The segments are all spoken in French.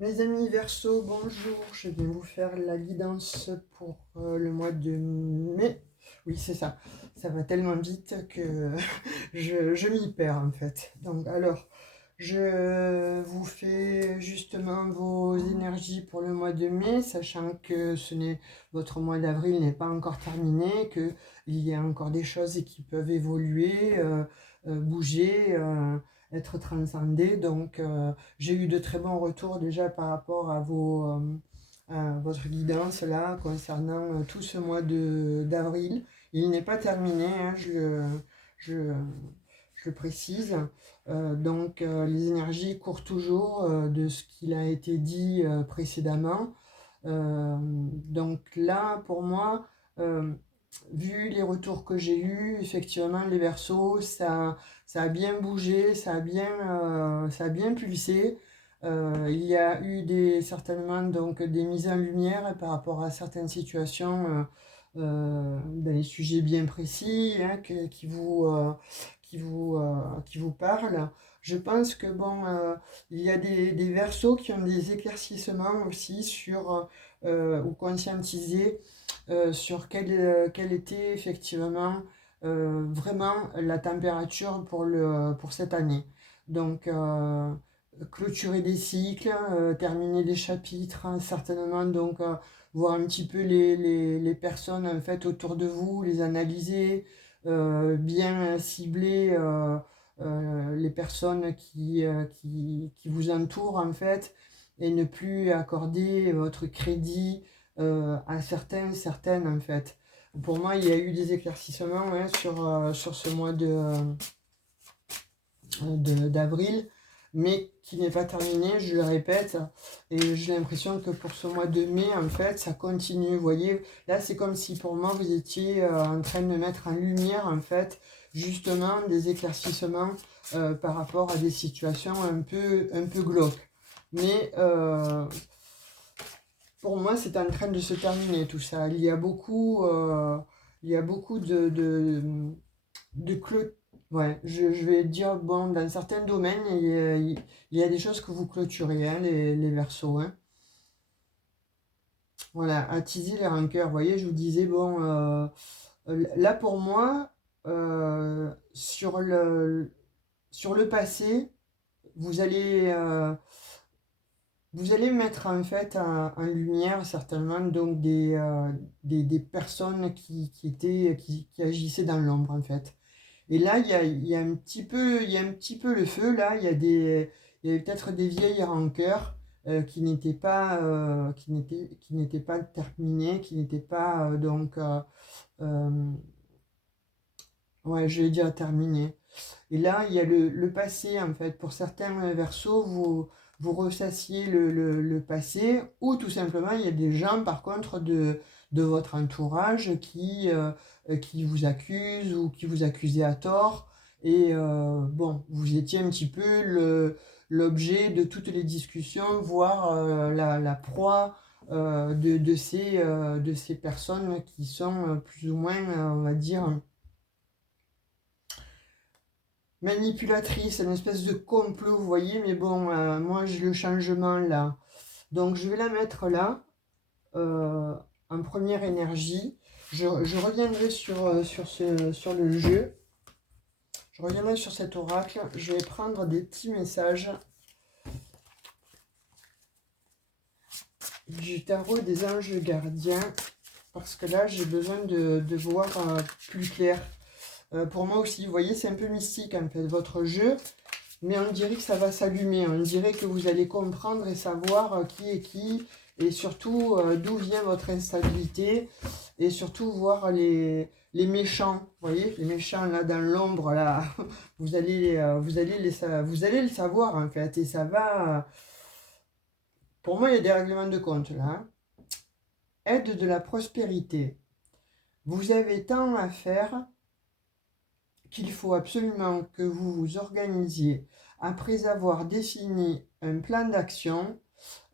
Mes amis Verseau, bonjour. Je vais vous faire la guidance pour le mois de mai. Oui, c'est ça. Ça va tellement vite que je m'y perds en fait. Donc, alors, je vous fais justement vos énergies pour le mois de mai, sachant que votre mois d'avril n'est pas encore terminé, qu'il y a encore des choses qui peuvent évoluer, bouger, être transcendées. Donc, j'ai eu de très bons retours déjà par rapport à votre guidance là concernant tout ce mois d'avril. Il n'est pas terminé, hein, je, je le précise. Les énergies courent toujours de ce qu'il a été dit précédemment. Donc là, pour moi, euh, vu les retours que j'ai eus, effectivement, les Verseaux, ça a bien bougé, ça a bien pulsé. Il y a eu certainement donc, des mises en lumière par rapport à certaines situations dans les sujets bien précis hein, qui vous parlent. Je pense que bon, il y a des Verseaux qui ont des éclaircissements aussi sur ou conscientisés sur quelle était effectivement vraiment la température pour cette année. Donc, clôturer des cycles, terminer des chapitres, hein, certainement, donc voir un petit peu les personnes en fait autour de vous, les analyser, bien cibler les personnes qui vous entourent en fait, et ne plus accorder votre crédit à certaines en fait. Pour moi, il y a eu des éclaircissements hein, sur ce mois d'avril, mais qui n'est pas terminé, je le répète, et j'ai l'impression que pour ce mois de mai, en fait, ça continue. Vous voyez, là, c'est comme si pour moi, vous étiez en train de mettre en lumière, en fait, justement, des éclaircissements par rapport à des situations un peu glauques. Mais pour moi, c'est en train de se terminer tout ça. Il y a beaucoup de clôtures. Ouais, je vais dire, bon, dans certains domaines, il y a des choses que vous clôturez, hein, les Verseaux. Hein. Voilà, attiser les rancœurs. Vous voyez, je vous disais, bon, là pour moi, sur le passé, vous allez, euh, vous allez mettre en fait en lumière certainement donc des personnes qui agissaient dans l'ombre en fait. Et là, il y a un petit peu, il y a un petit peu le feu, là, il y a peut-être des vieilles rancœurs qui n'étaient pas terminées, qui n'étaient pas, euh, ouais, je vais dire terminées. Et là, il y a le passé, en fait. Pour certains Verseaux, vous ressassiez le passé, ou tout simplement, il y a des gens, par contre, de votre entourage qui vous accusent ou qui vous accusaient à tort. Et bon, vous étiez un petit peu l'objet de toutes les discussions, voire la proie de ces personnes qui sont plus ou moins, on va dire, manipulatrice, une espèce de complot, vous voyez, mais bon, moi j'ai le changement là. Donc je vais la mettre là, euh, en première énergie. Je reviendrai sur le jeu. Je reviendrai sur cet oracle. Je vais prendre des petits messages du tarot des anges gardiens. Parce que là, j'ai besoin de voir plus clair. Pour moi aussi, vous voyez, c'est un peu mystique en fait, votre jeu. Mais on dirait que ça va s'allumer, on dirait que vous allez comprendre et savoir qui est qui, et surtout d'où vient votre instabilité, et surtout voir les méchants, vous voyez, les méchants là dans l'ombre, là, vous allez le savoir en fait, et ça va, pour moi il y a des règlements de compte là, hein. Aide de la prospérité, vous avez tant à faire qu'il faut absolument que vous vous organisiez après avoir défini un plan d'action.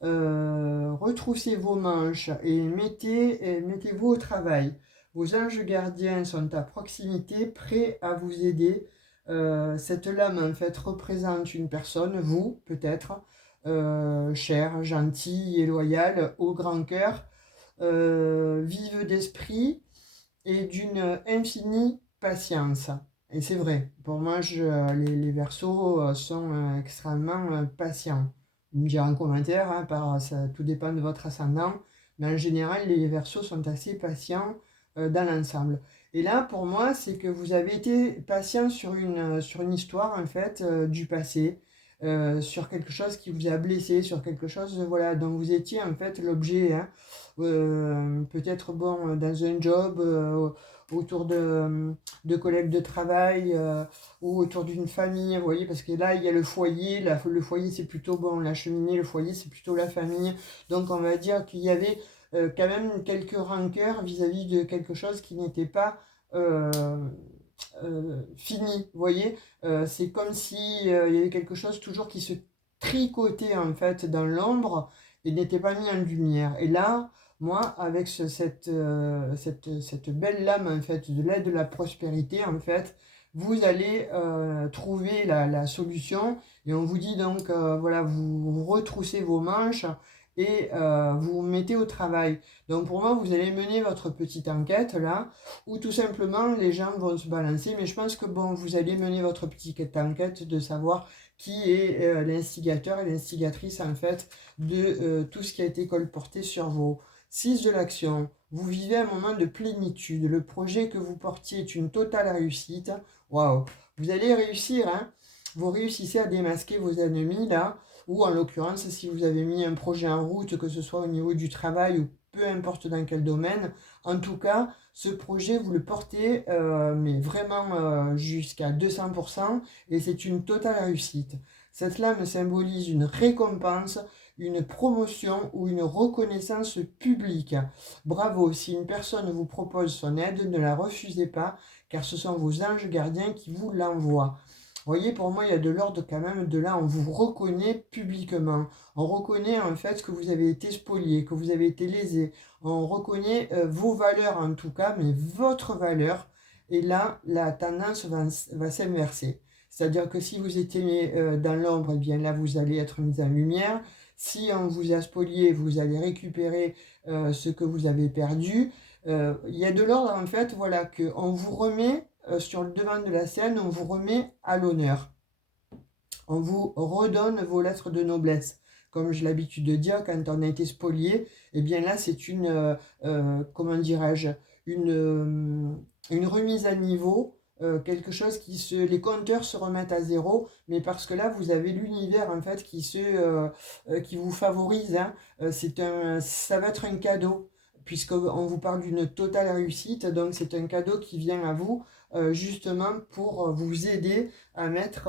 Retroussez vos manches et mettez-vous au travail. Vos anges gardiens sont à proximité, prêts à vous aider. Cette lame, en fait, représente une personne, vous, peut-être, chère, gentille et loyale, au grand cœur, vive d'esprit et d'une infinie patience. Et c'est vrai, pour moi, les Verseaux sont extrêmement patients. Vous me direz en commentaire, hein, ça, tout dépend de votre ascendant, mais en général, les Verseaux sont assez patients dans l'ensemble. Et là, pour moi, c'est que vous avez été patient sur une histoire, en fait, du passé, sur quelque chose qui vous a blessé, sur quelque chose, voilà, dont vous étiez, en fait, l'objet, hein. Peut-être bon, dans un job, autour de collègues de travail, ou autour d'une famille, vous voyez, parce que là, il y a le foyer, le foyer c'est plutôt bon, la cheminée, le foyer c'est plutôt la famille, donc on va dire qu'il y avait quand même quelques rancœurs vis-à-vis de quelque chose qui n'était pas euh, fini, vous voyez. C'est comme si il y avait quelque chose toujours qui se tricotait en fait dans l'ombre et n'était pas mis en lumière. Et là, moi, avec cette belle lame en fait de l'aide de la prospérité, en fait, vous allez trouver la solution et on vous dit donc, voilà, vous retroussez vos manches et vous vous mettez au travail. Donc pour moi, vous allez mener votre petite enquête là, ou tout simplement les gens vont se balancer, mais je pense que bon, vous allez mener votre petite enquête de savoir qui est l'instigateur et l'instigatrice en fait de tout ce qui a été colporté sur vous. 6 de l'action. Vous vivez un moment de plénitude. Le projet que vous portiez est une totale réussite. Waouh! Vous allez réussir, hein? Vous réussissez à démasquer vos ennemis là, ou en l'occurrence, si vous avez mis un projet en route, que ce soit au niveau du travail ou peu importe dans quel domaine, en tout cas, ce projet, vous le portez, mais vraiment jusqu'à 200%, et c'est une totale réussite. Cette lame symbolise une récompense, une promotion ou une reconnaissance publique. Bravo, si une personne vous propose son aide, ne la refusez pas, car ce sont vos anges gardiens qui vous l'envoient. Vous voyez, pour moi, il y a de l'ordre quand même de là, on vous reconnaît publiquement. On reconnaît en fait que vous avez été spolié, que vous avez été lésé. On reconnaît vos valeurs en tout cas, mais votre valeur. Et là, la tendance va s'inverser. C'est-à-dire que si vous étiez dans l'ombre, eh bien là, vous allez être mis en lumière. Si on vous a spolié, vous allez récupérer ce que vous avez perdu. Il y a de l'ordre en fait, voilà, qu'on vous remet sur le devant de la scène, on vous remet à l'honneur. On vous redonne vos lettres de noblesse. Comme j'ai l'habitude de dire, quand on a été spolié, eh bien là, c'est comment dirais-je, une remise à niveau, quelque chose les compteurs se remettent à zéro, mais parce que là, vous avez l'univers, en fait, qui vous favorise, hein. Ça va être un cadeau, puisqu'on vous parle d'une totale réussite, donc c'est un cadeau qui vient à vous, justement pour vous aider à mettre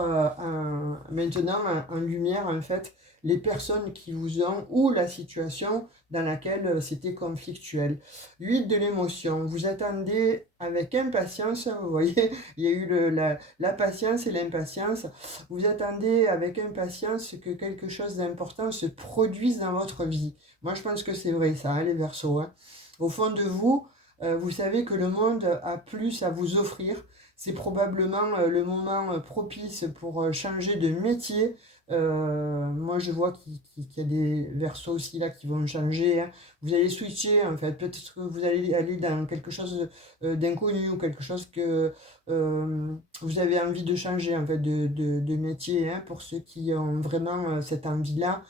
maintenant en lumière en fait les personnes qui vous ont ou la situation dans laquelle c'était conflictuel. 8 de l'émotion. Vous attendez avec impatience, vous voyez, il y a eu la patience et l'impatience. Vous attendez avec impatience que quelque chose d'important se produise dans votre vie. Moi, je pense que c'est vrai ça, hein, les Verseaux, hein. Au fond de vous, vous savez que le monde a plus à vous offrir. C'est probablement le moment propice pour changer de métier. Moi, je vois qu'il y a des Verseaux aussi là qui vont changer, hein. Vous allez switcher en fait. Peut-être que vous allez aller dans quelque chose d'inconnu ou quelque chose que vous avez envie de changer en fait de métier, hein, pour ceux qui ont vraiment cette envie-là.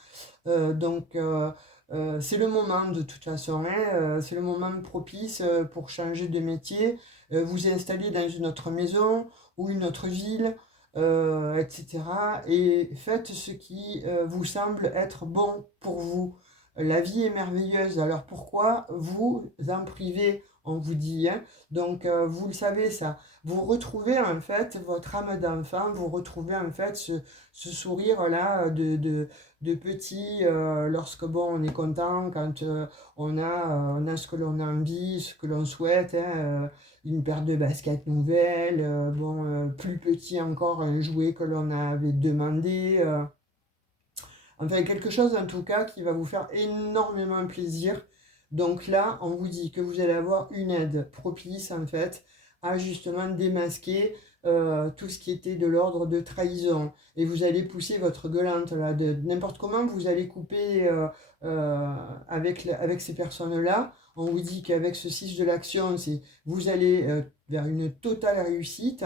C'est le moment de toute façon, hein, c'est le moment propice pour changer de métier, vous installer dans une autre maison ou une autre ville, etc. Et faites ce qui vous semble être bon pour vous. La vie est merveilleuse, alors pourquoi vous en priver, on vous dit, hein. Donc vous le savez ça. Vous retrouvez en fait votre âme d'enfant, vous retrouvez en fait ce sourire-là de petit, lorsque bon, on est content, quand on a ce que l'on a envie, ce que l'on souhaite, hein, une paire de baskets nouvelles, bon, plus petit encore, un jouet que l'on avait demandé. Enfin, quelque chose en tout cas qui va vous faire énormément plaisir. Donc là, on vous dit que vous allez avoir une aide propice en fait à justement démasquer tout ce qui était de l'ordre de trahison. Et vous allez pousser votre gueulante là, de n'importe comment, vous allez couper avec ces personnes-là. On vous dit qu'avec ce 6 de l'action, vous allez vers une totale réussite.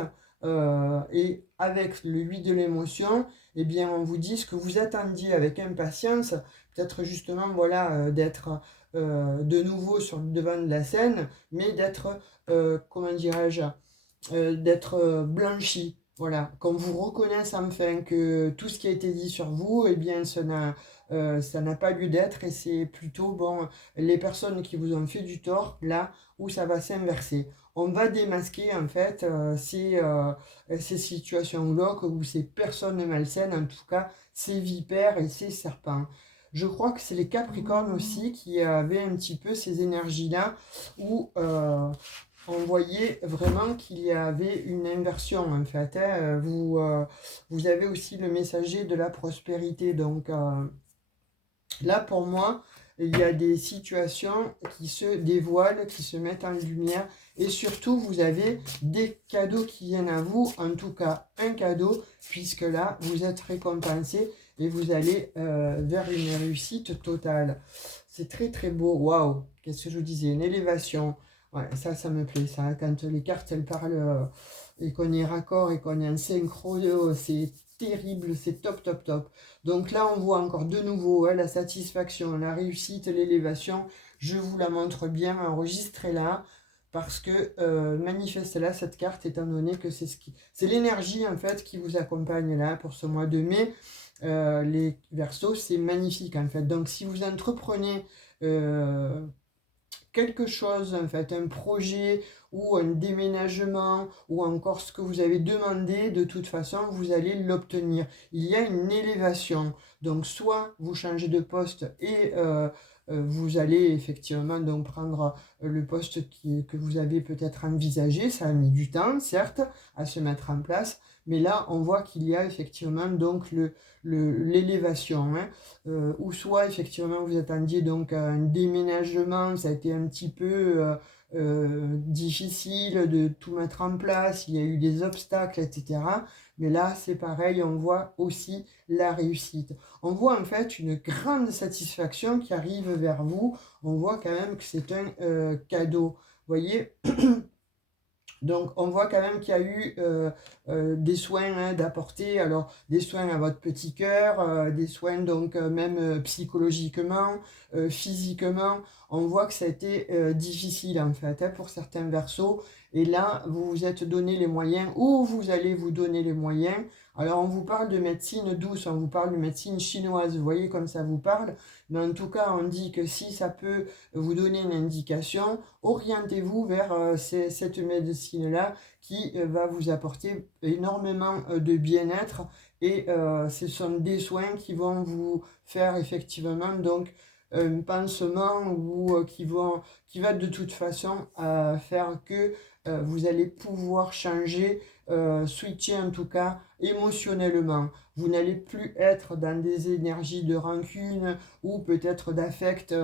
Et avec le 8 de l'émotion, eh bien, on vous dit ce que vous attendiez avec impatience, peut-être justement, voilà, d'être de nouveau sur le devant de la scène, mais d'être, comment dirais-je, d'être blanchi. Voilà, qu'on vous reconnaisse enfin que tout ce qui a été dit sur vous, eh bien, ça n'a pas lieu d'être et c'est plutôt bon, les personnes qui vous ont fait du tort, là où ça va s'inverser. On va démasquer en fait ces situations glauques ou ces personnes malsaines, en tout cas ces vipères et ces serpents. Je crois que c'est les Capricornes aussi qui avaient un petit peu ces énergies-là où on voyait vraiment qu'il y avait une inversion en fait. Hein. Vous avez aussi le messager de la prospérité. Donc là, pour moi, il y a des situations qui se dévoilent, qui se mettent en lumière. Et surtout, vous avez des cadeaux qui viennent à vous. En tout cas, un cadeau, puisque là, vous êtes récompensé et vous allez vers une réussite totale. C'est très très beau. Waouh! Qu'est-ce que je vous disais? Une élévation. Ouais, ça me plaît, ça. Quand les cartes, elles parlent et qu'on est raccord et qu'on est en synchro, c'est terrible, c'est top, top, top. Donc là, on voit encore de nouveau la satisfaction, la réussite, l'élévation. Je vous la montre bien, enregistrez-la. Parce que manifestez-la, cette carte, étant donné que c'est l'énergie, en fait, qui vous accompagne là pour ce mois de mai. Les Verseaux, c'est magnifique, en fait. Donc, si vous entreprenez quelque chose, en fait, un projet ou un déménagement ou encore ce que vous avez demandé, de toute façon, vous allez l'obtenir. Il y a une élévation. Donc, soit vous changez de poste et vous allez effectivement donc prendre le poste que vous avez peut-être envisagé. Ça a mis du temps, certes, à se mettre en place. Mais là, on voit qu'il y a effectivement donc l'élévation. Hein. Ou soit effectivement vous attendiez donc un déménagement, ça a été un petit peu difficile de tout mettre en place, il y a eu des obstacles, etc. Mais là, c'est pareil, on voit aussi la réussite. On voit en fait une grande satisfaction qui arrive vers vous. On voit quand même que c'est un cadeau. Vous voyez? Donc, on voit quand même qu'il y a eu des soins hein, d'apporter, alors des soins à votre petit cœur, des soins donc même psychologiquement, physiquement. On voit que ça a été difficile en fait hein, pour certains versos. Et là, vous vous êtes donné les moyens, ou vous allez vous donner les moyens. Alors, on vous parle de médecine douce, on vous parle de médecine chinoise, vous voyez comme ça vous parle. Mais en tout cas, on dit que si ça peut vous donner une indication, orientez-vous vers cette médecine-là qui va vous apporter énormément de bien-être et ce sont des soins qui vont vous faire effectivement donc un pansement ou qui va de toute façon faire que vous allez pouvoir changer, switcher en tout cas émotionnellement. Vous n'allez plus être dans des énergies de rancune ou peut-être d'affect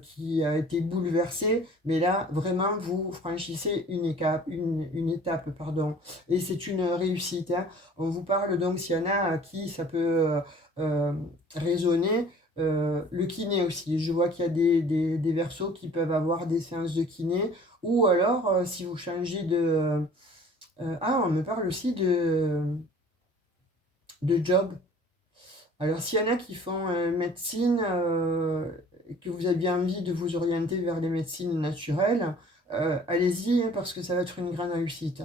qui a été bouleversé, mais là, vraiment, vous franchissez une étape, pardon, et c'est une réussite. Hein. On vous parle donc, s'il y en a à qui ça peut résonner, le kiné aussi. Je vois qu'il y a des versos qui peuvent avoir des séances de kiné, ou alors, si vous changez de... on me parle aussi de job. Alors, s'il y en a qui font médecine, que vous avez envie de vous orienter vers les médecines naturelles, allez-y, hein, parce que ça va être une grande réussite.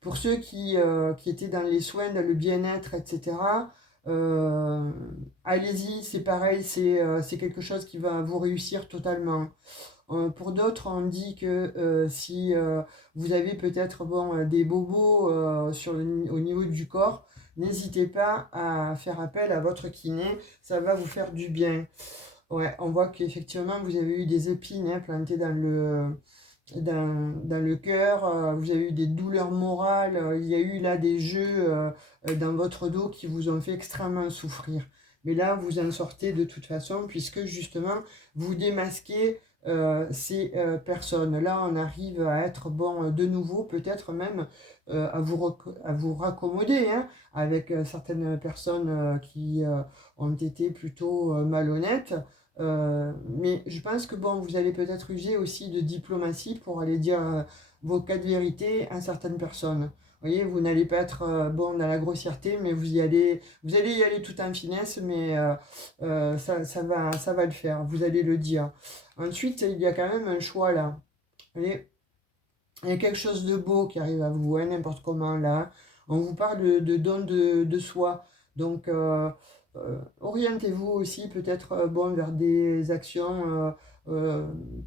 Pour ceux qui étaient dans les soins, dans le bien-être, etc., allez-y, c'est pareil, c'est quelque chose qui va vous réussir totalement. Pour d'autres, on dit que si vous avez peut-être bon, des bobos au niveau du corps, n'hésitez pas à faire appel à votre kiné, ça va vous faire du bien. Ouais, on voit qu'effectivement, vous avez eu des épines hein, plantées dans le cœur, vous avez eu des douleurs morales, il y a eu là des jeux dans votre dos qui vous ont fait extrêmement souffrir. Mais là, vous en sortez de toute façon, puisque justement, vous démasquez ces personnes. Là, on arrive à être bon de nouveau, peut-être même à vous raccommoder hein, avec certaines personnes qui ont été plutôt malhonnêtes. Mais je pense que bon, vous allez peut-être user aussi de diplomatie pour aller dire vos cas de vérité à certaines personnes. Vous voyez, vous n'allez pas être bon dans la grossièreté, mais vous allez y aller tout en finesse, mais ça va le faire. Vous allez le dire. Ensuite, il y a quand même un choix là. Vous voyez, il y a quelque chose de beau qui arrive à vous, hein, n'importe comment là. On vous parle de don de soi. Donc, orientez-vous aussi peut-être bon, vers des actions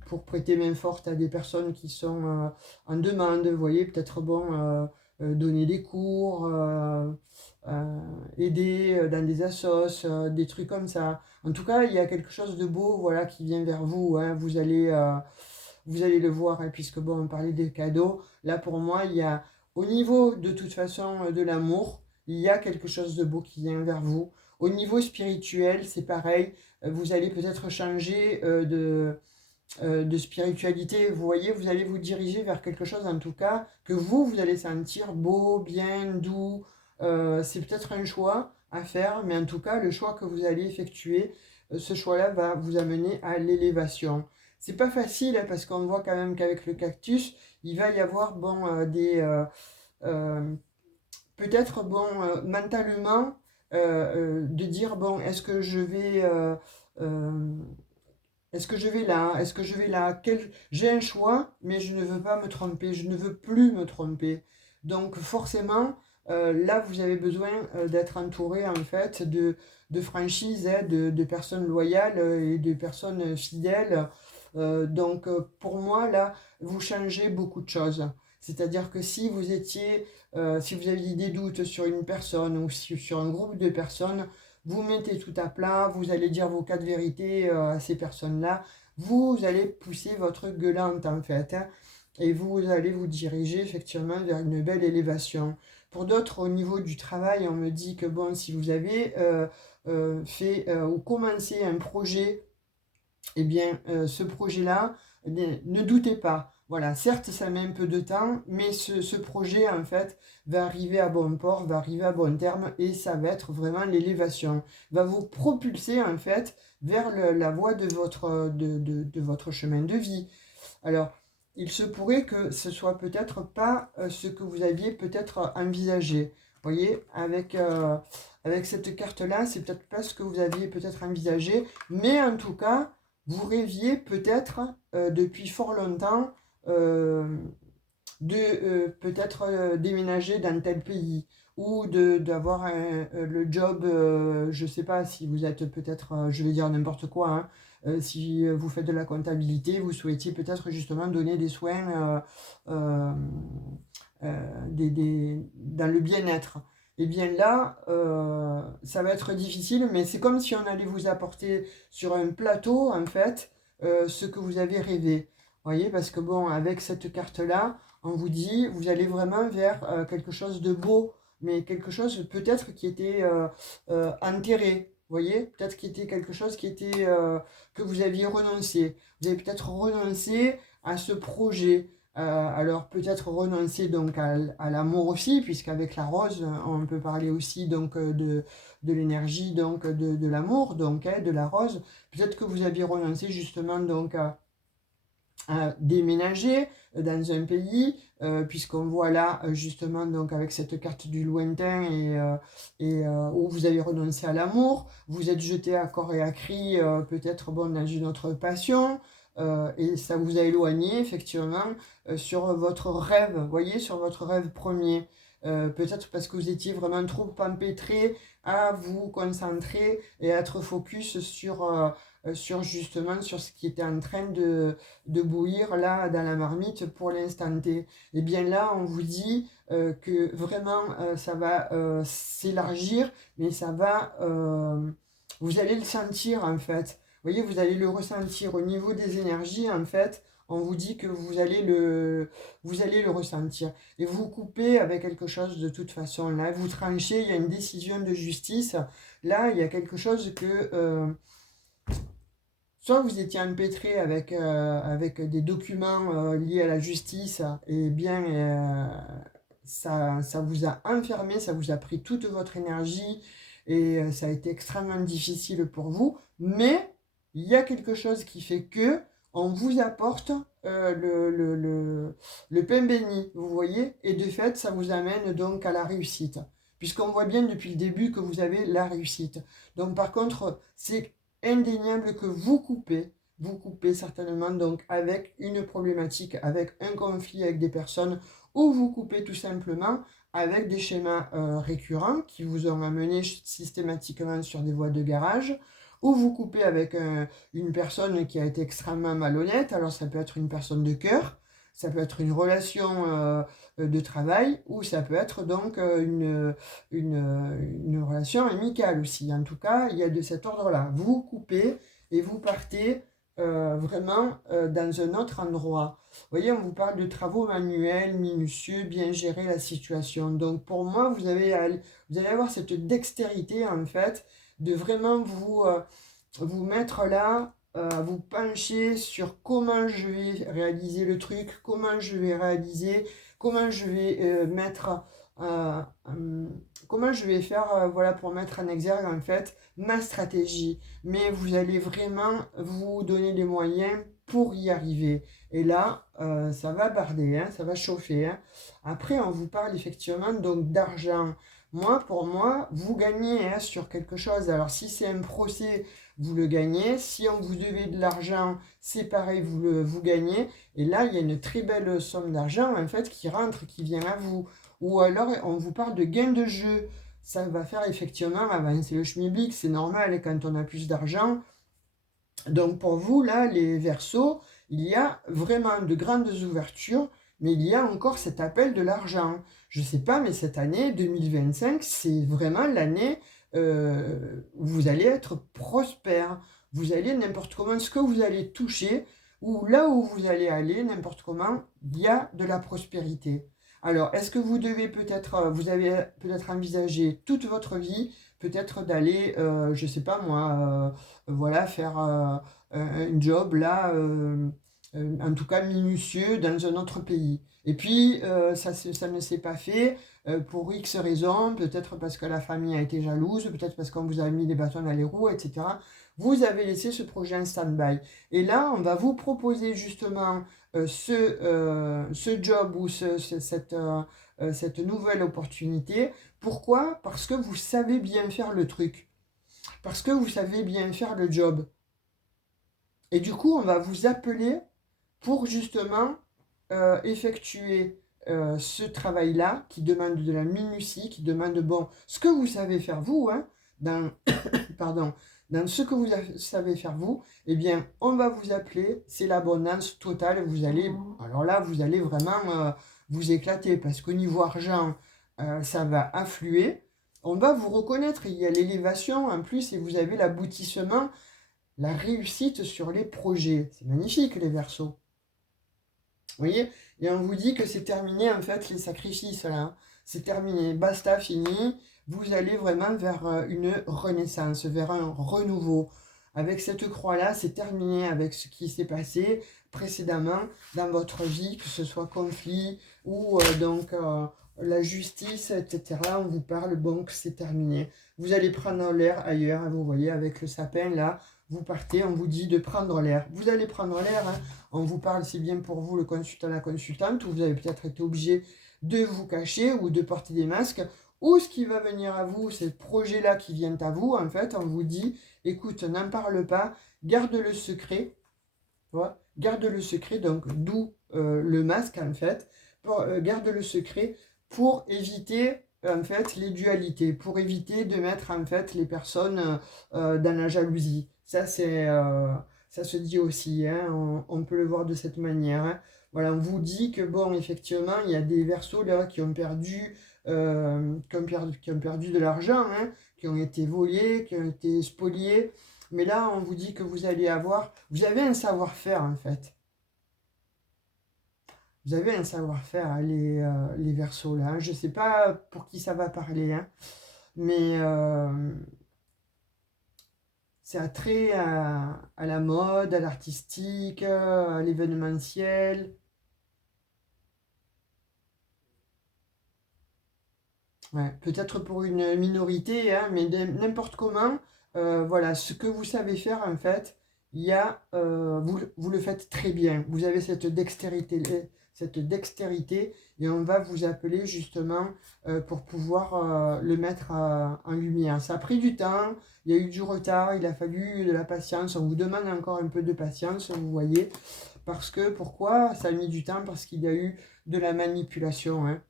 pour prêter main forte à des personnes qui sont en demande. Vous voyez, peut-être bon, donner des cours, aider dans des assos, des trucs comme ça. En tout cas, il y a quelque chose de beau voilà, qui vient vers vous. Hein. Vous allez le voir, hein, puisque bon, on parlait des cadeaux. Là, pour moi, il y a, au niveau de toute façon de l'amour, il y a quelque chose de beau qui vient vers vous. Au niveau spirituel, c'est pareil. Vous allez peut-être changer de spiritualité. Vous voyez, vous allez vous diriger vers quelque chose, en tout cas, que vous allez sentir beau, bien, doux. C'est peut-être un choix à faire, mais en tout cas, le choix que vous allez effectuer, ce choix-là va vous amener à l'élévation. C'est pas facile hein, parce qu'on voit quand même qu'avec le cactus, il va y avoir bon, euh, peut-être bon, mentalement, de dire bon, euh, est-ce que je vais là? Est-ce que je vais là? J'ai un choix, mais je ne veux pas me tromper. Je ne veux plus me tromper. Donc forcément, là, vous avez besoin d'être entouré en fait de franchises, hein, de personnes loyales et de personnes fidèles. Pour moi, là, vous changez beaucoup de choses. C'est-à-dire que si vous aviez des doutes sur une personne ou sur un groupe de personnes, vous mettez tout à plat, vous allez dire vos cas de vérité à ces personnes-là, vous allez pousser votre gueulante en fait, hein, et vous allez vous diriger effectivement vers une belle élévation. Pour d'autres, au niveau du travail, on me dit que bon, si vous avez fait ou commencé un projet, eh bien, ce projet-là, eh bien, ne doutez pas. Voilà, certes, ça met un peu de temps, mais ce projet, en fait, va arriver à bon port, va arriver à bon terme, et ça va être vraiment l'élévation. Va vous propulser, en fait, vers la voie de votre chemin de vie. Alors, il se pourrait que ce soit peut-être pas ce que vous aviez peut-être envisagé. Vous voyez, avec cette carte-là, c'est peut-être pas ce que vous aviez peut-être envisagé, mais en tout cas, vous rêviez peut-être depuis fort longtemps euh, de peut-être déménager dans tel pays ou d'avoir le job, je sais pas si vous êtes peut-être, je vais dire n'importe quoi, hein, si vous faites de la comptabilité, vous souhaitiez peut-être justement donner des soins dans le bien-être. Et bien là, ça va être difficile, mais c'est comme si on allait vous apporter sur un plateau, en fait, ce que vous avez rêvé. Vous voyez, parce que bon, avec cette carte-là, on vous dit, vous allez vraiment vers quelque chose de beau, mais quelque chose peut-être qui était enterré. Vous voyez, peut-être qui était quelque chose qui était que vous aviez renoncé. Vous avez peut-être renoncé à ce projet. Alors peut-être renoncer donc à l'amour aussi, puisqu'avec la rose, on peut parler aussi donc de l'énergie donc de l'amour, donc hein, de la rose. Peut-être que vous aviez renoncé justement donc à déménager dans un pays, puisqu'on voit là justement donc avec cette carte du lointain où vous avez renoncé à l'amour, vous êtes jeté à corps et à cri peut-être bon, dans une autre passion, et ça vous a éloigné effectivement sur votre rêve, vous voyez, sur votre rêve premier. Peut-être parce que vous étiez vraiment trop empêtré à vous concentrer et être focus sur justement sur ce qui était en train de bouillir là dans la marmite pour l'instant T. Et bien là, on vous dit que vraiment ça va s'élargir, mais vous allez le sentir en fait. Vous voyez, vous allez le ressentir au niveau des énergies en fait. On vous dit que vous allez le ressentir. Et vous coupez avec quelque chose de toute façon. Là, vous tranchez, il y a une décision de justice. Là, il y a quelque chose que soit vous étiez empêtré avec des documents liés à la justice, et bien ça vous a enfermé, ça vous a pris toute votre énergie, et ça a été extrêmement difficile pour vous, mais il y a quelque chose qui fait que on vous apporte le pain béni, vous voyez, et de fait, ça vous amène donc à la réussite, puisqu'on voit bien depuis le début que vous avez la réussite. Donc par contre, c'est indéniable que vous coupez certainement donc avec une problématique, avec un conflit avec des personnes, ou vous coupez tout simplement avec des schémas récurrents qui vous ont amené systématiquement sur des voies de garage, ou vous coupez avec une personne qui a été extrêmement malhonnête. Alors ça peut être une personne de cœur, ça peut être une relation de travail, ou ça peut être donc une relation amicale aussi. En tout cas, il y a de cet ordre-là. Vous coupez et vous partez vraiment dans un autre endroit. Vous voyez, on vous parle de travaux manuels, minutieux, bien gérer la situation. Donc pour moi, vous allez avoir cette dextérité en fait de vraiment vous mettre là, vous pencher sur comment je vais réaliser le truc, comment je vais réaliser, comment je vais euh, euh, comment je vais faire voilà, pour mettre en exergue en fait ma stratégie. Mais vous allez vraiment vous donner les moyens pour y arriver. Et là, ça va barder, hein, ça va chauffer. Hein. Après, on vous parle effectivement donc d'argent. Moi, pour moi, vous gagnez hein, sur quelque chose. Alors, si c'est un procès, vous le gagnez. Si on vous devait de l'argent, c'est pareil, vous gagnez. Et là, il y a une très belle somme d'argent en fait qui rentre, qui vient à vous. Ou alors, on vous parle de gain de jeu. Ça va faire effectivement avancer le schmilblick. C'est normal quand on a plus d'argent. Donc pour vous, là, les Verseaux, il y a vraiment de grandes ouvertures, mais il y a encore cet appel de l'argent. Je ne sais pas, mais cette année 2025, c'est vraiment l'année où vous allez être prospère. Vous allez n'importe comment, ce que vous allez toucher, ou là où vous allez aller, n'importe comment, il y a de la prospérité. Alors, est-ce que vous devez peut-être, vous avez peut-être envisagé toute votre vie, peut-être d'aller, je ne sais pas moi, voilà, faire un job là, en tout cas minutieux, dans un autre pays. Et puis, ça ne s'est pas fait pour X raisons, peut-être parce que la famille a été jalouse, peut-être parce qu'on vous a mis des bâtons dans les roues, etc. Vous avez laissé ce projet en stand-by. Et là, on va vous proposer justement ce job ou cette nouvelle opportunité. Pourquoi? Parce que vous savez bien faire le truc. Parce que vous savez bien faire le job. Et du coup, on va vous appeler pour justement effectuer ce travail-là qui demande de la minutie, qui demande, bon, ce que vous savez faire vous, hein, dans, pardon, dans ce que vous savez faire vous, eh bien, on va vous appeler, c'est l'abondance totale, vous allez, alors là, vous allez vraiment vous éclater, parce qu'au niveau argent, ça va affluer, on va vous reconnaître, il y a l'élévation en plus, et vous avez l'aboutissement, la réussite sur les projets. C'est magnifique, les Verseaux. Vous voyez? Et on vous dit que c'est terminé, en fait, les sacrifices, là. Hein. C'est terminé, basta, fini. Vous allez vraiment vers une renaissance, vers un renouveau. Avec cette croix-là, c'est terminé avec ce qui s'est passé précédemment dans votre vie, que ce soit conflit ou la justice, etc. On vous parle, bon, que c'est terminé. Vous allez prendre l'air ailleurs, vous voyez, avec le sapin, là, vous partez, on vous dit de prendre l'air. Vous allez prendre l'air, hein. On vous parle, c'est bien pour vous, le consultant, la consultante, où vous avez peut-être été obligé de vous cacher ou de porter des masques, ou ce qui va venir à vous, c'est le projet-là qui vient à vous, en fait, on vous dit, écoute, n'en parle pas, garde le secret, voilà, garde le secret, donc d'où le masque, en fait, garde le secret pour éviter en fait les dualités, pour éviter de mettre en fait les personnes dans la jalousie. Ça se dit aussi, hein, on peut le voir de cette manière. Hein. Voilà, on vous dit que bon, effectivement, il y a des Verseaux là qui ont perdu, qui ont perdu de l'argent, hein, qui ont été volés, qui ont été spoliés. Mais là, on vous dit que vous allez avoir, vous avez un savoir-faire en fait. Vous avez un savoir-faire, hein, les Verseaux là. Hein. Je ne sais pas pour qui ça va parler, hein, mais c'est attrait à la mode, à l'artistique, à l'événementiel. Ouais, peut-être pour une minorité, hein, mais n'importe comment, voilà, ce que vous savez faire en fait, vous le faites très bien. Vous avez cette dextérité, et on va vous appeler justement pour pouvoir le mettre en lumière. Ça a pris du temps, il y a eu du retard, il a fallu de la patience. On vous demande encore un peu de patience, vous voyez, parce que pourquoi ça a mis du temps? Parce qu'il y a eu de la manipulation, hein.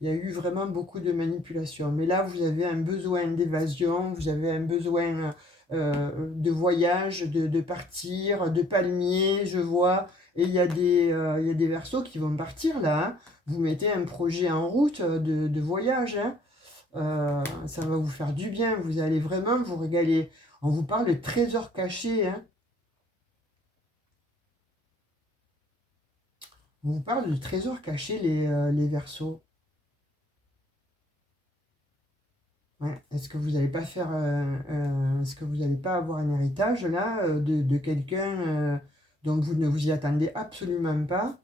Il y a eu vraiment beaucoup de manipulation. Mais là, vous avez un besoin d'évasion, vous avez un besoin de voyage, de partir, de palmier, je vois. Et il y a des versos qui vont partir là, hein. Vous mettez un projet en route de voyage, hein. Ça va vous faire du bien, vous allez vraiment vous régaler. On vous parle de trésors cachés, hein. On vous parle de trésors cachés, les versos. Ouais. Est-ce que vous n'allez pas avoir un héritage là de quelqu'un dont vous ne vous y attendez absolument pas?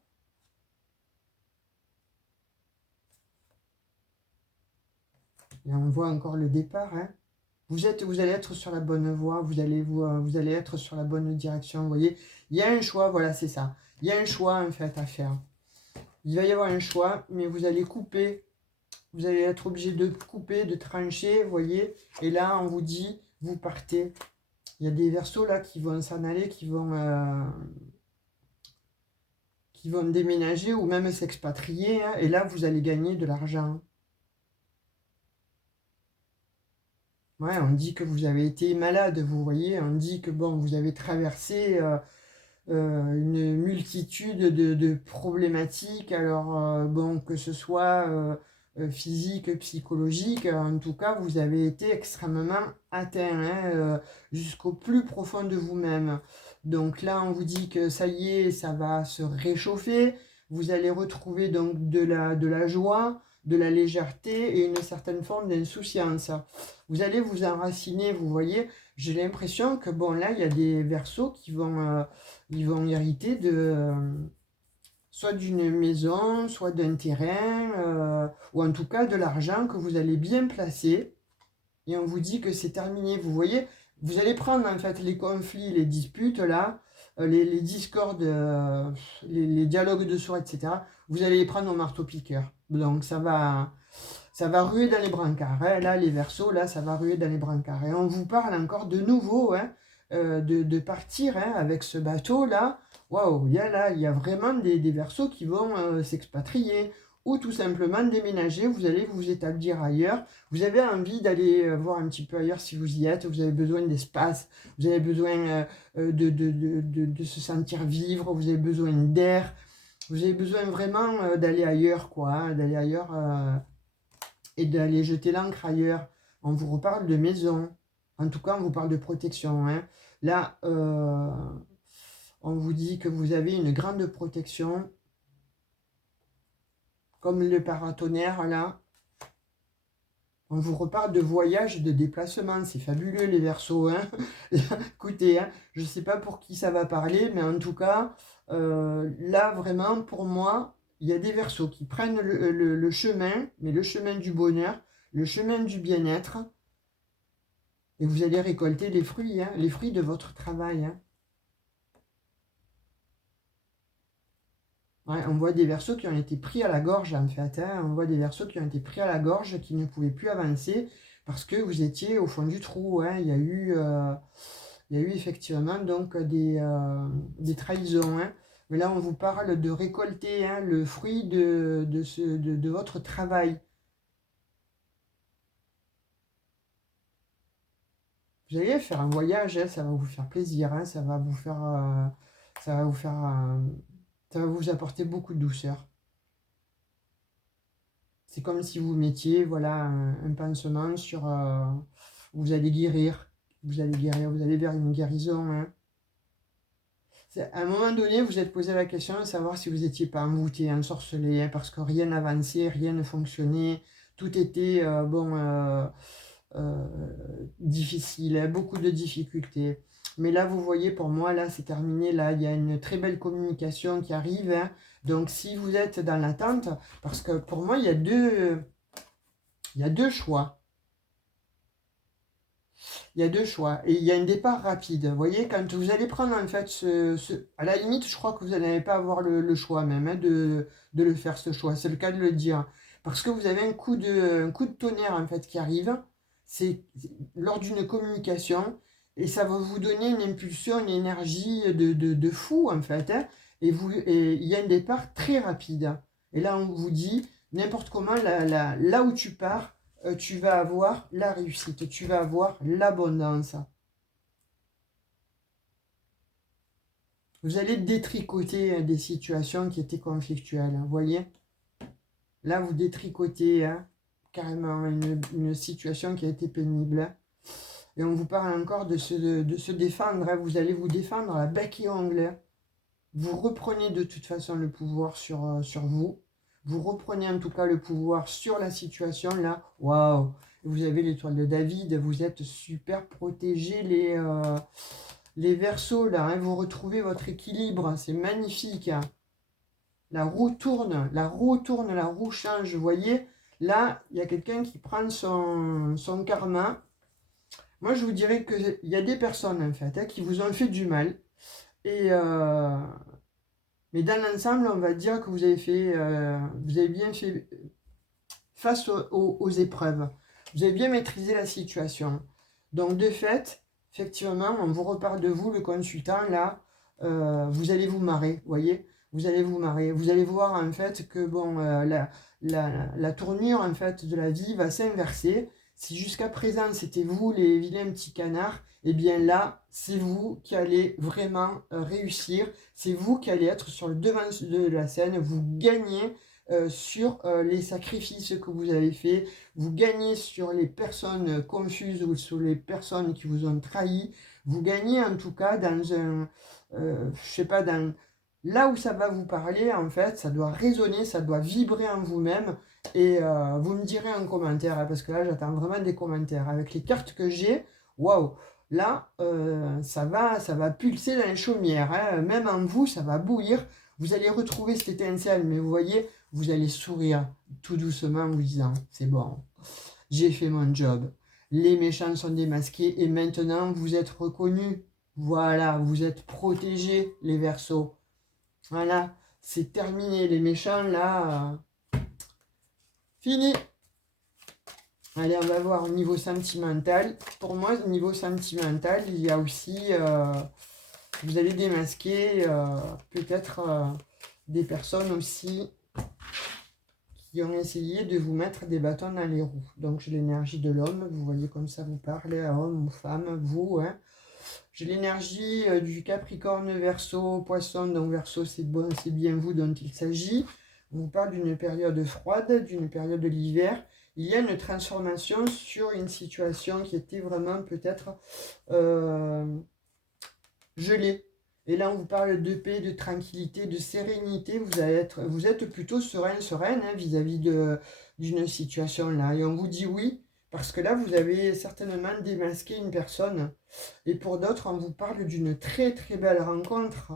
Et on voit encore le départ, hein. Vous allez être sur la bonne voie, vous allez être sur la bonne direction. Vous voyez, il y a un choix, voilà, c'est ça. Il y a un choix en fait à faire. Il va y avoir un choix, mais vous allez couper. Vous allez être obligé de couper, de trancher, vous voyez. Et là, on vous dit, vous partez. Il y a des versos là qui vont s'en aller, qui vont déménager ou même s'expatrier, hein, et là, vous allez gagner de l'argent. Ouais, on dit que vous avez été malade, vous voyez, on dit que bon, vous avez traversé une multitude de problématiques, alors bon, que ce soit physique, psychologique, en tout cas, vous avez été extrêmement atteint, hein, jusqu'au plus profond de vous-même. Donc là, on vous dit que ça y est, ça va se réchauffer, vous allez retrouver donc de la joie, de la légèreté et une certaine forme d'insouciance. Vous allez vous enraciner, vous voyez, j'ai l'impression que bon, là, il y a des versos ils vont hériter soit d'une maison, soit d'un terrain, ou en tout cas de l'argent que vous allez bien placer. Et on vous dit que c'est terminé. Vous voyez, vous allez prendre en fait les conflits, les disputes là, les discordes, les dialogues de sourds, etc. Vous allez les prendre au marteau-piqueur. Donc ça va ruer dans les brancards, hein. Là, les versos, là, ça va ruer dans les brancards. Et on vous parle encore de nouveau, hein, de partir, hein, avec ce bateau-là. Waouh, il y a vraiment des versos qui vont s'expatrier ou tout simplement déménager. Vous allez vous établir ailleurs. Vous avez envie d'aller voir un petit peu ailleurs si vous y êtes. Vous avez besoin d'espace. Vous avez besoin de se sentir vivre. Vous avez besoin d'air. Vous avez besoin vraiment d'aller ailleurs, quoi, hein, d'aller ailleurs. Et d'aller jeter l'encre ailleurs. On vous reparle de maison. En tout cas, on vous parle de protection, hein. Là, on vous dit que vous avez une grande protection, comme le paratonnerre, là. On vous reparle de voyage, de déplacement. C'est fabuleux, les Verseaux, hein. Écoutez, hein, je ne sais pas pour qui ça va parler, mais en tout cas, là, vraiment, pour moi, il y a des Verseaux qui prennent le chemin, mais le chemin du bonheur, le chemin du bien-être, et vous allez récolter les fruits de votre travail, hein. Ouais, on voit des Verseaux qui ont été pris à la gorge, en fait, hein. On voit des Verseaux qui ont été pris à la gorge, qui ne pouvaient plus avancer parce que vous étiez au fond du trou, hein. Il y a eu effectivement donc des trahisons, hein. Mais là, on vous parle de récolter, hein, le fruit de votre travail. Vous allez faire un voyage, hein, ça va vous faire plaisir, hein, ça va vous faire, ça va vous apporter beaucoup de douceur. C'est comme si vous mettiez, voilà, un pansement sur, vous allez guérir, vous allez vers une guérison, hein. À un moment donné, vous êtes posé la question de savoir si vous n'étiez pas envoûté, ensorcelé, hein, parce que rien n'avançait, rien ne fonctionnait, tout était, bon, difficile, hein, beaucoup de difficultés. Mais là, vous voyez, pour moi, là, c'est terminé. Là, il y a une très belle communication qui arrive, hein. Donc, si vous êtes dans l'attente, parce que pour moi, il y a deux choix. Il y a deux choix. Et il y a un départ rapide. Vous voyez, quand vous allez prendre, en fait, à la limite, je crois que vous n'allez pas avoir le choix même, hein, de le faire, ce choix. C'est le cas de le dire. Parce que vous avez un coup de tonnerre, en fait, qui arrive. C'est lors d'une communication. Et ça va vous donner une impulsion, une énergie de fou, en fait, hein. Et il y a un départ très rapide. Et là, on vous dit, n'importe comment, là où tu pars, tu vas avoir la réussite, tu vas avoir l'abondance. Vous allez détricoter des situations qui étaient conflictuelles, vous voyez. Là, vous détricotez, hein, carrément une situation qui a été pénible. Et on vous parle encore de se défendre, hein. Vous allez vous défendre à bec et ongles. Vous reprenez de toute façon le pouvoir sur vous. Vous reprenez en tout cas le pouvoir sur la situation là. Waouh! Vous avez l'étoile de David, vous êtes super protégés les Verseaux là, hein. Vous retrouvez votre équilibre, c'est magnifique, hein. La roue tourne, la roue tourne, la roue change, vous voyez. Là, il y a quelqu'un qui prend son karma. Moi, je vous dirais qu'il y a des personnes en fait, hein, qui vous ont fait du mal. Et mais dans l'ensemble, on va dire que vous avez bien fait face aux épreuves. Vous avez bien maîtrisé la situation. Donc de fait, effectivement, on vous reparle de vous, le consultant, là, vous allez vous marrer, vous voyez, vous allez vous marrer. Vous allez voir en fait que bon, la tournure en fait de la vie va s'inverser. Si jusqu'à présent c'était vous les vilains petits canards, et bien là, c'est vous qui allez vraiment réussir. C'est vous qui allez être sur le devant de la scène. Vous gagnez sur les sacrifices que vous avez faits. Vous gagnez sur les personnes confuses ou sur les personnes qui vous ont trahi. Vous gagnez en tout cas dans je sais pas, là où ça va vous parler, en fait, ça doit résonner, ça doit vibrer en vous-même. Et vous me direz en commentaire, hein, parce que là, j'attends vraiment des commentaires. Avec les cartes que j'ai, waouh! Là, ça va pulser dans les chaumières, hein. Même en vous, ça va bouillir. Vous allez retrouver cette étincelle, mais vous voyez, vous allez sourire tout doucement en vous disant, c'est bon, j'ai fait mon job. Les méchants sont démasqués et maintenant vous êtes reconnus. Voilà, vous êtes protégés, les Verseaux. Voilà, c'est terminé. Les méchants, là, fini. Allez, on va voir au niveau sentimental. Pour moi, au niveau sentimental, il y a aussi, vous allez démasquer peut-être des personnes aussi qui ont essayé de vous mettre des bâtons dans les roues. Donc j'ai l'énergie de l'homme, vous voyez comme ça vous parlez à homme ou femme, vous, hein. J'ai l'énergie du Capricorne, Verseau, Poisson, donc Verseau c'est bon, c'est bien vous dont il s'agit. On vous parle d'une période froide, d'une période de l'hiver. Il y a une transformation sur une situation qui était vraiment peut-être gelée. Et là, on vous parle de paix, de tranquillité, de sérénité. Vous êtes plutôt sereine, hein, vis-à-vis d'une situation là. Et on vous dit oui, parce que là, vous avez certainement démasqué une personne. Et pour d'autres, on vous parle d'une très très belle rencontre.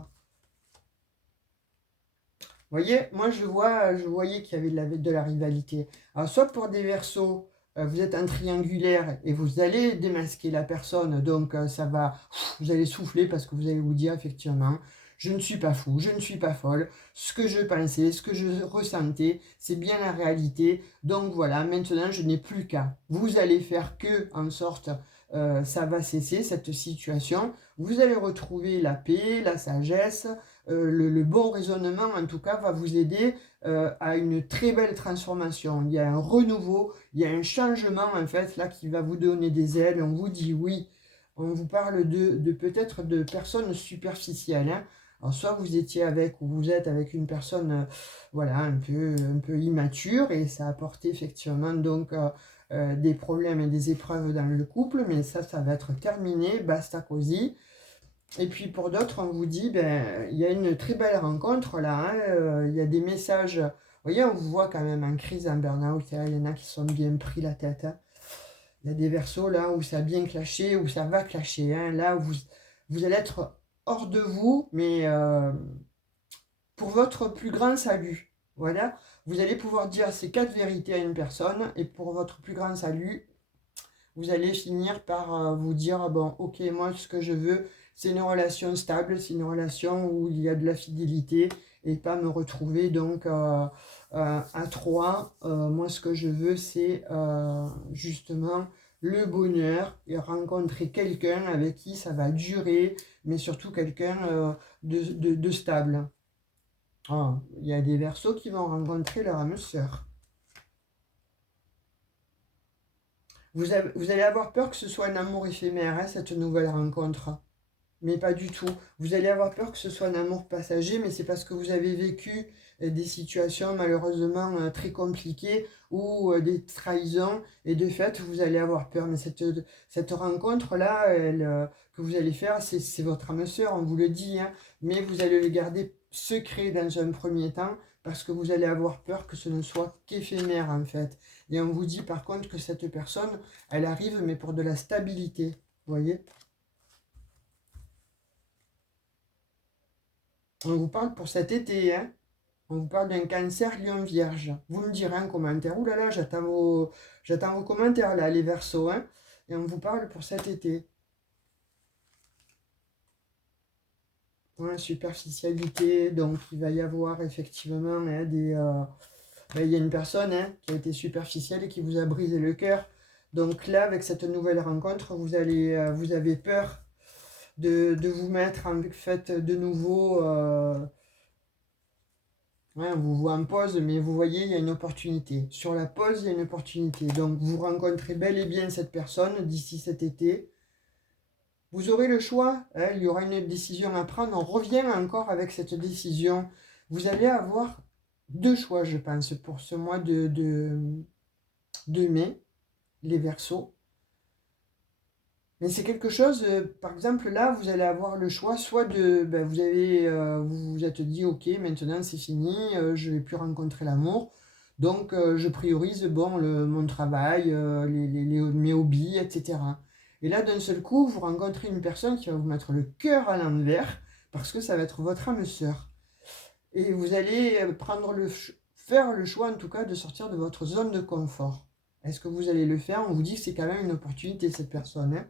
Vous voyez, moi je voyais qu'il y avait de la rivalité. Alors, soit pour des Verseaux, vous êtes un triangulaire et vous allez démasquer la personne, donc ça va, vous allez souffler parce que vous allez vous dire effectivement, je ne suis pas fou, je ne suis pas folle, ce que je pensais, ce que je ressentais, c'est bien la réalité, donc voilà, maintenant je n'ai plus qu'à. Vous allez faire que, en sorte, ça va cesser cette situation, vous allez retrouver la paix, la sagesse, le bon raisonnement en tout cas va vous aider à une très belle transformation. Il y a un renouveau, il y a un changement en fait là qui va vous donner des ailes. On vous dit oui, on vous parle de peut-être de personnes superficielles, hein. Alors soit vous étiez avec ou vous êtes avec une personne voilà un peu immature et ça a apporté effectivement donc des problèmes et des épreuves dans le couple, mais ça va être terminé, basta così. Et puis pour d'autres, on vous dit, ben, il y a une très belle rencontre là, hein, il y a des messages, vous voyez, on vous voit quand même en crise, en burn-out, hein, il y en a qui sont bien pris la tête, hein. Il y a des versos là où ça a bien clashé, où ça va clasher. Hein. Là, vous allez être hors de vous, mais pour votre plus grand salut. Voilà. Vous allez pouvoir dire ces 4 vérités à une personne, et pour votre plus grand salut, vous allez finir par vous dire, bon, ok, moi, ce que je veux, c'est une relation stable, c'est une relation où il y a de la fidélité, et pas me retrouver donc à 3. Moi, ce que je veux, c'est justement le bonheur et rencontrer quelqu'un avec qui ça va durer, mais surtout quelqu'un de stable. Ah, il y a des versos qui vont rencontrer leur âme sœur. Vous allez avoir peur que ce soit un amour éphémère, hein, cette nouvelle rencontre. Mais pas du tout. Vous allez avoir peur que ce soit un amour passager, mais c'est parce que vous avez vécu des situations malheureusement très compliquées ou des trahisons. Et de fait, vous allez avoir peur. Mais cette rencontre-là, que vous allez faire, c'est votre âme sœur, on vous le dit. Hein, mais vous allez le garder secret dans un premier temps parce que vous allez avoir peur que ce ne soit qu'éphémère en fait. Et on vous dit par contre que cette personne, elle arrive mais pour de la stabilité. Vous voyez? On vous parle pour cet été, hein. On vous parle d'un cancer lion vierge. Vous me direz en commentaire. Ouh là là, j'attends vos commentaires là, les versos, hein. Et on vous parle pour cet été. Ouais, superficialité, donc il va y avoir effectivement hein, il y a une personne hein, qui a été superficielle et qui vous a brisé le cœur. Donc là, avec cette nouvelle rencontre, vous avez peur de vous mettre en fait de nouveau. Ouais, on vous voit en pause, mais vous voyez, il y a une opportunité. Sur la pause, il y a une opportunité. Donc, vous rencontrez bel et bien cette personne d'ici cet été. Vous aurez le choix, hein, il y aura une décision à prendre. On revient encore avec cette décision. Vous allez avoir 2 choix, je pense, pour ce mois de mai, les Verseaux. Mais c'est quelque chose, par exemple, là, vous allez avoir le choix, soit ben, vous vous êtes dit, ok, maintenant c'est fini, je ne vais plus rencontrer l'amour, donc je priorise bon, mon travail, mes hobbies, etc. Et là, d'un seul coup, vous rencontrez une personne qui va vous mettre le cœur à l'envers, parce que ça va être votre âme sœur. Et vous allez faire le choix, en tout cas, de sortir de votre zone de confort. Est-ce que vous allez le faire? On vous dit que c'est quand même une opportunité, cette personne. Hein.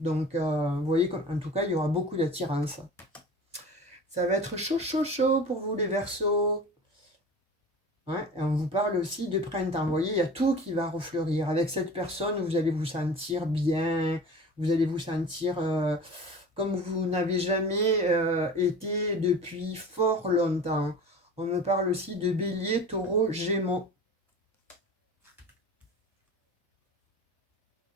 Donc, vous voyez qu'en tout cas, il y aura beaucoup d'attirance. Ça va être chaud, chaud, chaud pour vous, les Verseaux. Ouais, et on vous parle aussi de printemps. Vous voyez, il y a tout qui va refleurir. Avec cette personne, vous allez vous sentir bien. Vous allez vous sentir comme vous n'avez jamais été depuis fort longtemps. On me parle aussi de Bélier, Taureau, Gémeaux.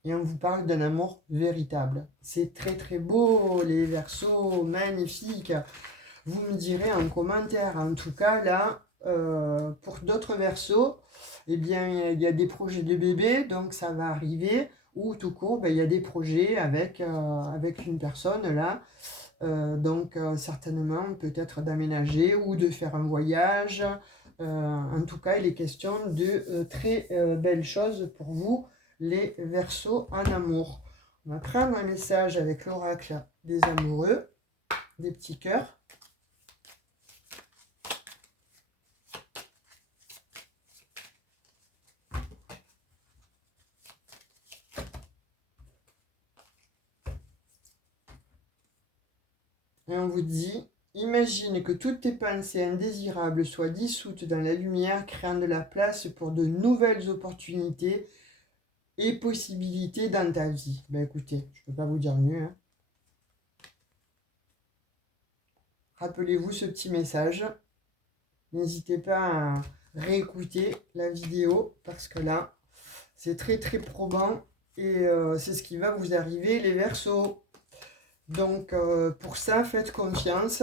Et on vous parle d'un amour véritable. C'est très très beau, les Verseaux, magnifique. Vous me direz en commentaire. En tout cas, là, pour d'autres Verseaux, eh bien, il y a des projets de bébé, donc ça va arriver. Ou tout court, ben, il y a des projets avec une personne là. Donc certainement peut-être d'aménager ou de faire un voyage. En tout cas, il est question de très belles choses pour vous, les Verseaux en amour. On va prendre un message avec l'oracle des amoureux, des petits cœurs. Et on vous dit, imagine que toutes tes pensées indésirables soient dissoutes dans la lumière, créant de la place pour de nouvelles opportunités et possibilités dans ta vie. Ben écoutez, je ne peux pas vous dire mieux. Hein. Rappelez-vous ce petit message. N'hésitez pas à réécouter la vidéo parce que là, c'est très très probant et c'est ce qui va vous arriver les Verseaux. Donc pour ça, faites confiance.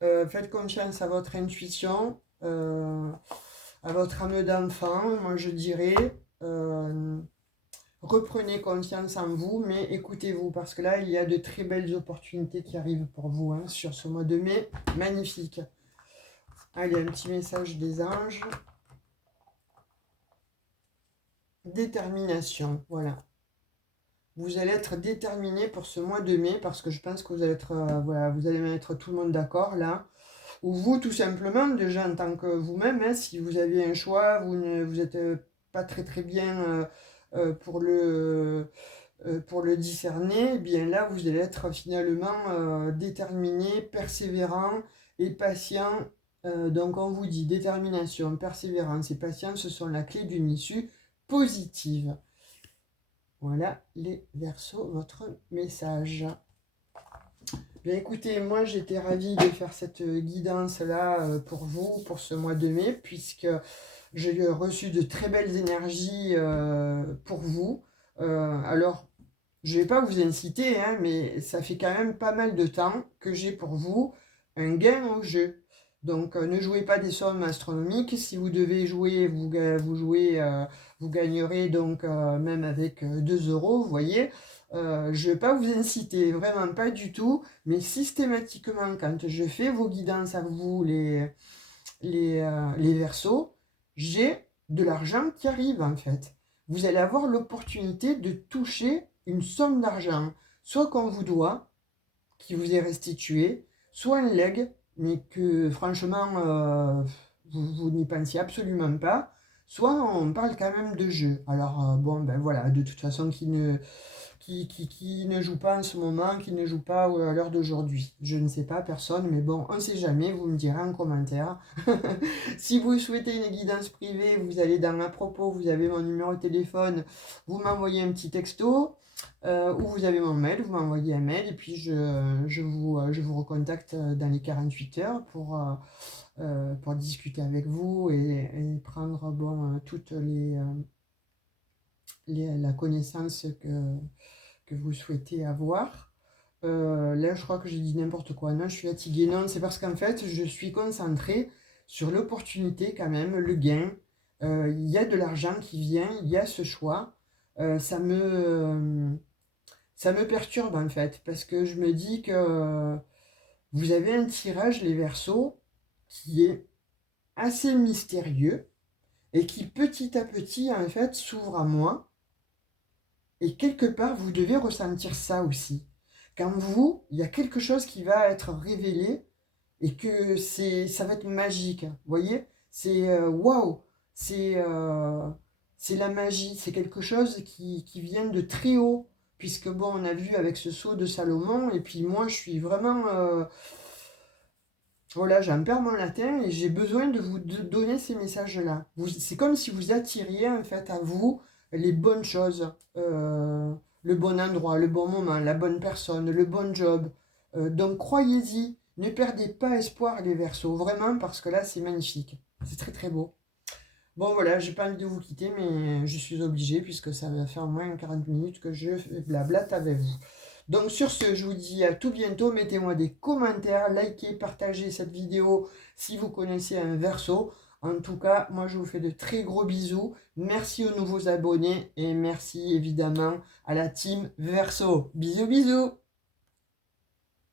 Faites confiance à votre intuition, à votre âme d'enfant, moi je dirais. Reprenez confiance en vous, mais écoutez-vous, parce que là, il y a de très belles opportunités qui arrivent pour vous hein, sur ce mois de mai. Magnifique. Allez, un petit message des anges. Détermination, voilà. vous allez être déterminé pour ce mois de mai, parce que je pense que vous allez être, voilà, vous allez mettre tout le monde d'accord là. Ou vous, tout simplement, déjà en tant que vous-même, hein, si vous avez un choix, vous êtes pas très très bien pour le discerner, eh bien là, vous allez être finalement déterminé, persévérant et patient. Donc on vous dit détermination, persévérance et patience, ce sont la clé d'une issue positive. Voilà les Verseaux, votre message. Bien écoutez, moi j'étais ravie de faire cette guidance-là pour vous, pour ce mois de mai, puisque j'ai reçu de très belles énergies pour vous. Alors, je ne vais pas vous inciter, hein, mais ça fait quand même pas mal de temps que j'ai pour vous un gain au jeu. Donc, ne jouez pas des sommes astronomiques. Si vous devez jouer, vous jouez, vous gagnerez donc même avec 2 euros, vous voyez. Je ne vais pas vous inciter, vraiment pas du tout. Mais systématiquement, quand je fais vos guidances à vous, les Verseaux, j'ai de l'argent qui arrive en fait. Vous allez avoir l'opportunité de toucher une somme d'argent, soit qu'on vous doit, qui vous est restitué, soit un leg, mais que franchement, vous n'y pensiez absolument pas, soit on parle quand même de jeu. Alors, bon, ben voilà, de toute façon, qui ne joue pas en ce moment, qui ne joue pas à l'heure d'aujourd'hui. Je ne sais pas, personne, mais bon, on ne sait jamais, vous me direz en commentaire. Si vous souhaitez une guidance privée, vous allez dans à propos, vous avez mon numéro de téléphone, vous m'envoyez un petit texto, ou vous avez mon mail, vous m'envoyez un mail, et puis je vous recontacte dans les 48 heures pour discuter avec vous et prendre bon, toute la connaissance que vous souhaitez avoir. Là, je crois que j'ai dit n'importe quoi. Non, je suis fatiguée. Non, c'est parce qu'en fait, je suis concentrée sur l'opportunité quand même, le gain. Il y a de l'argent qui vient, il y a ce choix. Ça me perturbe en fait, parce que je me dis que vous avez un tirage, les Verseaux, qui est assez mystérieux et qui petit à petit en fait s'ouvre à moi. Et quelque part, vous devez ressentir ça aussi. Quand vous, il y a quelque chose qui va être révélé et que ça va être magique. Vous voyez? C'est waouh! C'est c'est la magie. C'est quelque chose qui vient de très haut. Puisque bon, on a vu avec ce sceau de Salomon. Et puis moi, je suis vraiment. Voilà, j'en perds mon latin et j'ai besoin de vous donner ces messages-là. C'est comme si vous attiriez en fait à vous les bonnes choses, le bon endroit, le bon moment, la bonne personne, le bon job. Donc croyez-y, ne perdez pas espoir les Verseaux, vraiment parce que là c'est magnifique, c'est très très beau. Bon voilà, j'ai pas envie de vous quitter mais je suis obligée puisque ça va faire moins de 40 minutes que je blablate avec vous. Donc sur ce, je vous dis à tout bientôt. Mettez-moi des commentaires, likez, partagez cette vidéo si vous connaissez un Verseau. En tout cas, moi je vous fais de très gros bisous. Merci aux nouveaux abonnés et merci évidemment à la team Verseau. Bisous bisous.